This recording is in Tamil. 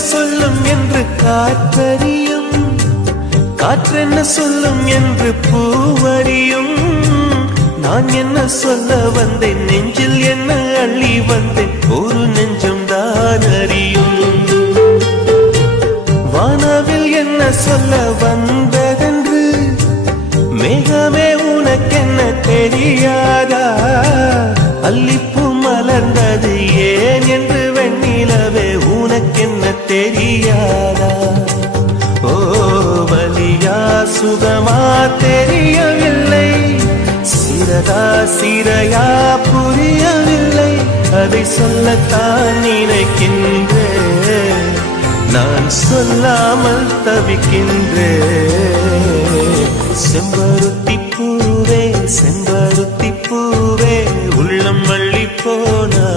சொல்லும் என்று காற்றறியும், காற்றென்ன சொல்லும் என்று பூவறியும். நான் என்ன சொல்ல வந்தேன், நெஞ்சில் என்ன அள்ளி வந்தேன், ஒரு நெஞ்சம் தான் அறியும். வானவில் என்ன சொல்ல வந்ததென்று மேகமே உனக்கென்ன தெரியாதா? அல்லிப்பூ மலர்ந்தது ஏன் என்று வெண்ணிலவே உனக்கென்ன தெரியாதா? ஓ வலியா சுகமா தெரியவில்லை, சிறதா சிறையா புரியவில்லை. அதை சொல்லத்தான் நினைக்கின்றேன், நான் சொல்லாமல் தவிக்கின்றேன். செம்பருத்தி பூவே செம்பருத்தி பூவே உள்ளம் வள்ளி போனா